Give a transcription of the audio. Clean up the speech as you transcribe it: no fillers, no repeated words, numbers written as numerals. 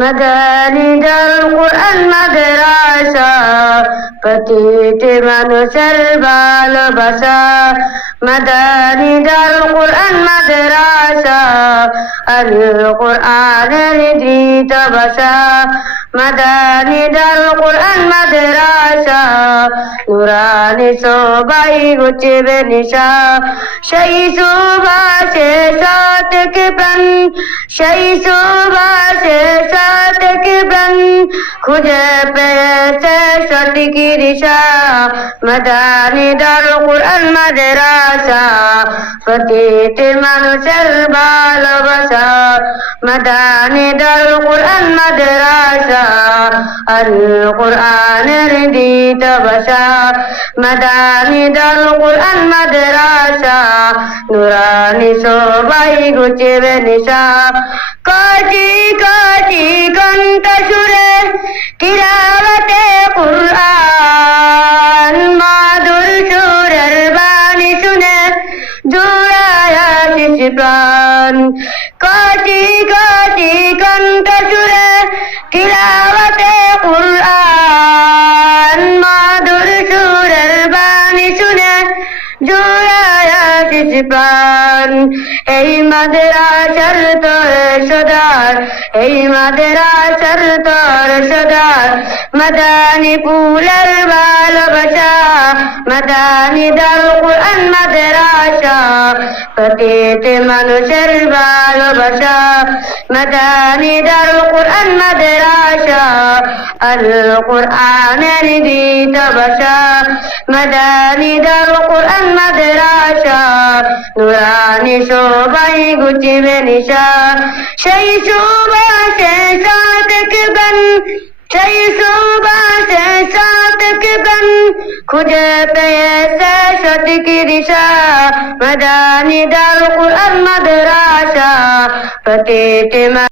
মাদানী দারুল কুরআন মাদ্রাসা, প্রতিটি মানুষের ভালোবাসা। মাদানী দারুল কুরআন মাদ্রাসা, আল কুরআনের ধৃত ভাষা। মাদানী দারুল কুরআন মাদ্রাসা, নুরানি সবাই গুছিবে নিশা। সেই সুবাসে সাতকে প্রাণ, সেই সুবাসে সাতকে প্রাণ, খুঁজে পেয়েছে সঠিক দিশা। মাদানী দারুল কুরআন মাদ্রাসা, প্রতিটি মানুষের ভালোবাসা। মাদানী দারুল কুরআন মাদ্রাসা, আল কুরআনের ধৃত ভাষা। মাদানী দারুল কুরআন মাদ্রাসা, নুরানি সবাই গুছিবে নিশা। কোটি কোটি কণ্ঠ সুরে তিলাওয়াতে কুরআন, মাধুর সুরের বাণী শুনে জুড়ায় আসিস প্রাণ। কোটি কোটি কণ্ঠ সুরে তিলাওয়াতে কুরআন, মাধুর সুরের বাণী শুনে জুড়ায় আসিস প্রাণ। এই মাদ্রাসার তোর সদার, এই মাদ্রাসার তোর সদার, মাদানী ফুলের ভালোবাসা। মাদানী দারুল কুরআন মাদ্রাসা, প্রতিটি মানুষের ভালোবাসা। মাদানী দারুল কুরআন মাদ্রাসা, আল কুরআনের ধৃত ভাষা। মাদানী দারুল কুরআন মাদ্রাসা, নুরানি সবাই গুছিবে নিশা। সেই সুবাসে সাতকে প্রাণ, সেই সুবাসে সাতকে প্রাণ, খুঁজে পেয়েছে সঠিক দিশা। মাদানী দারুল কুরআন মাদ্রাসা, প্রতিটি